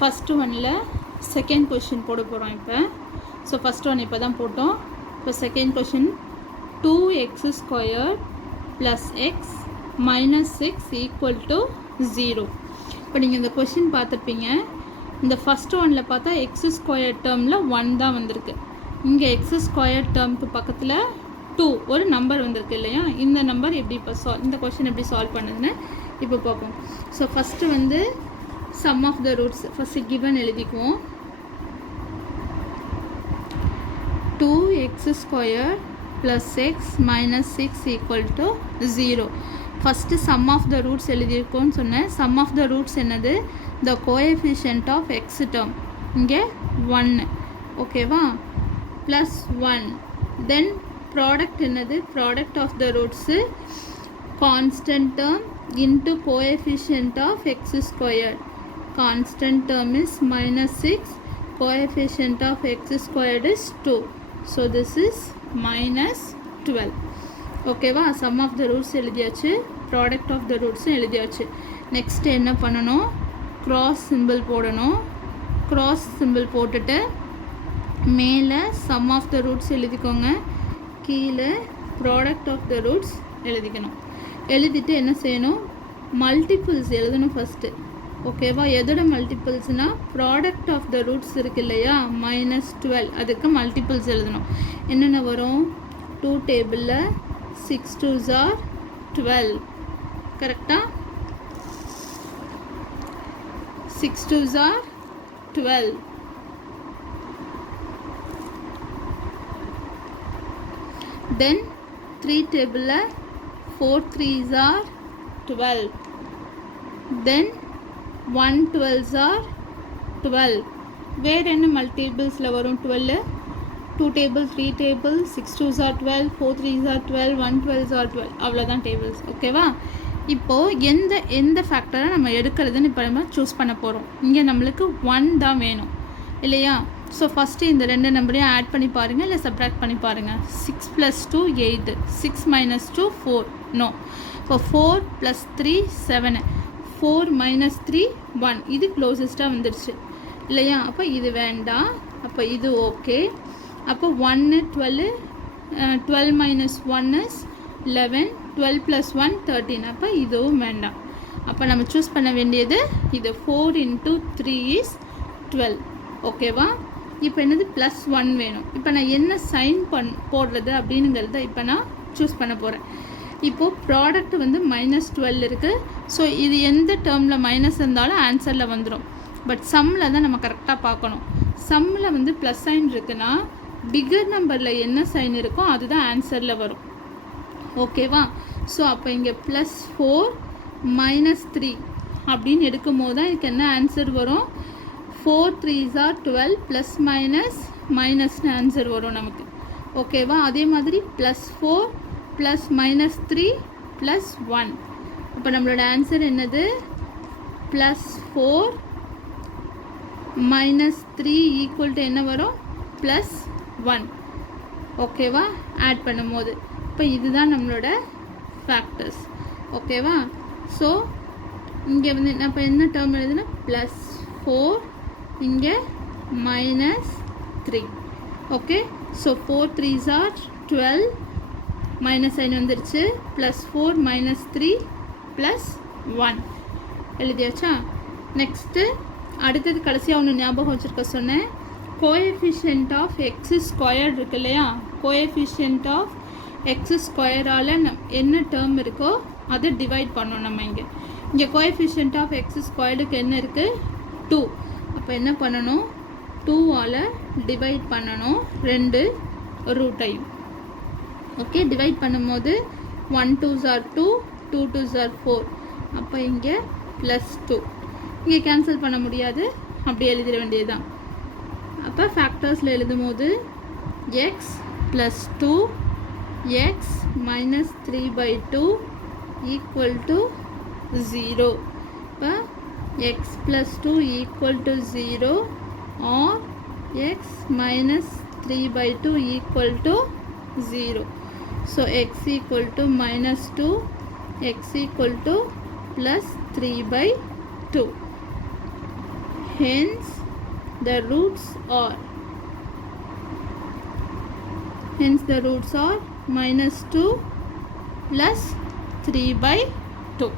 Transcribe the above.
First ஒன்னில் second question போட போகிறோம் இப்போ. ஸோ ஃபஸ்ட் ஒன் இப்போ தான் போட்டோம். இப்போ செகண்ட் கொஷின் 2x² + x - 6 = 0. இப்போ நீங்கள் இந்த கொஷின் பார்த்துருப்பீங்க. இந்த ஃபஸ்ட் ஒன்னில் பார்த்தா x² டேர்மில் 1 தான் வந்திருக்கு. இங்கே x² டேர்முக்கு பக்கத்தில் 2 ஒரு நம்பர் வந்திருக்கு இல்லையா? இந்த நம்பர் எப்படி இப்போ இந்த கொஷின் எப்படி சால்வ் பண்ணுதுன்னு இப்போ பார்ப்போம். ஸோ ஃபஸ்ட்டு வந்து sum of the roots first given எழுதிக்குவோம். 2x² + x - 6 = 0. First sum of the roots எழுதியிருக்கோன்னு சொன்னேன். சம் ஆஃப் த ரூட்ஸ் என்னது? The coefficient of x term இங்கே 1, ஓகேவா? +1. தென் ப்ராடக்ட் என்னது? Product of the roots constant term into coefficient of x². Constant term is -6, coefficient of x² is 2, so this is -12. ஓகேவா? sum of the roots எழுதியாச்சு, product of the roots எழுதியாச்சு. Next என்ன பண்ணணும்? cross symbol போடணும். cross symbol போட்டுட்டு மேலே sum of the roots எழுதிக்கோங்க, கீழே product of the roots எழுதிக்கணும். எழுதிட்டு என்ன செய்யணும்? மல்டிபிள்ஸ் எழுதணும் ஃபஸ்ட்டு, ஓகேவா? எதோட மல்டிபிள்ஸ்னால் ப்ராடக்ட் ஆஃப் த ரூட்ஸ் இருக்கு இல்லையா? -12 அதுக்கு மல்டிபிள்ஸ் எழுதணும். என்னென்ன வரும்? 2 டேபிளில் 6 2s are 12, கரெக்டாக? 6 2s are 12. தென் 3 டேபிளில் 4 3s are 12. Then 1 12s are 12. வேறு என்ன மல்டிபிள்ஸில் வரும்? 12, 2 table 3 table, 6 2s are 12, 4 3s are 12, 1 12s are 12. அவ்வளோதான் டேபிள்ஸ், ஓகேவா? இப்போது எந்த ஃபேக்டரை நம்ம எடுக்கிறதுன்னு இப்போ நம்ம சூஸ் பண்ண போகிறோம். இங்கே நம்மளுக்கு 1 தான் வேணும் இல்லையா? ஸோ ஃபஸ்ட்டு இந்த ரெண்டு நம்பரையும் ஆட் பண்ணி பாருங்கள், இல்லை சப்ராக்ட் பண்ணி பாருங்கள். 6 + 2 8, 6 - 2 4, நோ. இப்போ 4 + 3 7, 4 - 3 1, இது க்ளோசஸ்ட்டாக வந்துடுச்சு இல்லையா? அப்போ இது வேண்டாம், அப்போ இது ஓகே. அப்போ 1 12, 12 - 1 is 11, 12 + 1 13, அப்போ இதுவும் வேண்டாம். அப்போ நம்ம சூஸ் பண்ண வேண்டியது இது 4 × 3 is 12, ஓகேவா? இப்போ என்னது? +1 வேணும். இப்போ நான் என்ன சைன் போடுறது அப்படிங்கிறத இப்போ நான் சூஸ் பண்ண போகிறேன். இப்போது ப்ராடக்ட் வந்து -12 இருக்குது. ஸோ இது எந்த டேர்மில் மைனஸ் இருந்தாலும் ஆன்சரில் வந்துடும். பட் சம்மில் தான் நம்ம கரெக்டாக பார்க்கணும். சம்மில் வந்து ப்ளஸ் சைன் இருக்குன்னா பிகர் நம்பரில் என்ன சைன் இருக்கோ அதுதான் ஆன்சரில் வரும், ஓகேவா? ஸோ அப்போ இங்கே +4 - 3 அப்படின்னு எடுக்கும் போது தான் இதுக்கு என்ன ஆன்சர் வரும்? 4 3s are 12, ப்ளஸ் மைனஸ்னு ஆன்சர் வரும் நமக்கு, ஓகேவா? அதே மாதிரி +4 + -3 + 1. இப்போ நம்மளோட ஆன்சர் என்னது? +4 - 3 = என்ன வரும்? +1, ஓகேவா? ஆட் பண்ணும்போது இப்போ இதுதான் நம்மளோட ஃபேக்டர்ஸ், ஓகேவா? ஸோ இங்கே வந்து இப்போ என்ன டேர்ம் எழுதுனா? +4, இங்கே -3, okay? So 4 3s are 12, minus sign வந்துருச்சு. +4 - 3 + 1 எழுதியாச்சா? நெக்ஸ்ட்டு அடுத்தது கடைசியாக ஒன்று ஞாபகம் வச்சுருக்க சொன்னேன். கோஎஃபிஷியன்ட் ஆஃப் x² இருக்கு இல்லையா? கோஎஃபிஷியன்ட் ஆஃப் x²ஆல் என்ன டேர்ம் இருக்கோ அதை டிவைட் பண்ணோம் நம்ம. இங்கே கோஎஃபிஷியன்ட் ஆஃப் x²க்கு என்ன இருக்குது? 2. அப்போ என்ன பண்ணணும்? 2ஆல் டிவைட் பண்ணணும் 2 ரூட்டையும், ஓகே? டிவைட் பண்ணும்போது 1 2s are 2, 2 2s are 4, அப்போ இங்கே +2. இங்கே கேன்சல் பண்ண முடியாது, அப்படி எழுதிட வேண்டியது தான். அப்போ ஃபேக்டர்ஸில் எழுதும் போது x + 2 x - 3/2 = 0. இப்போ x + 2 = 0 or x - 3/2 = 0. So x = -2, x = +3/2. Hence the roots are minus 2 plus 3/2.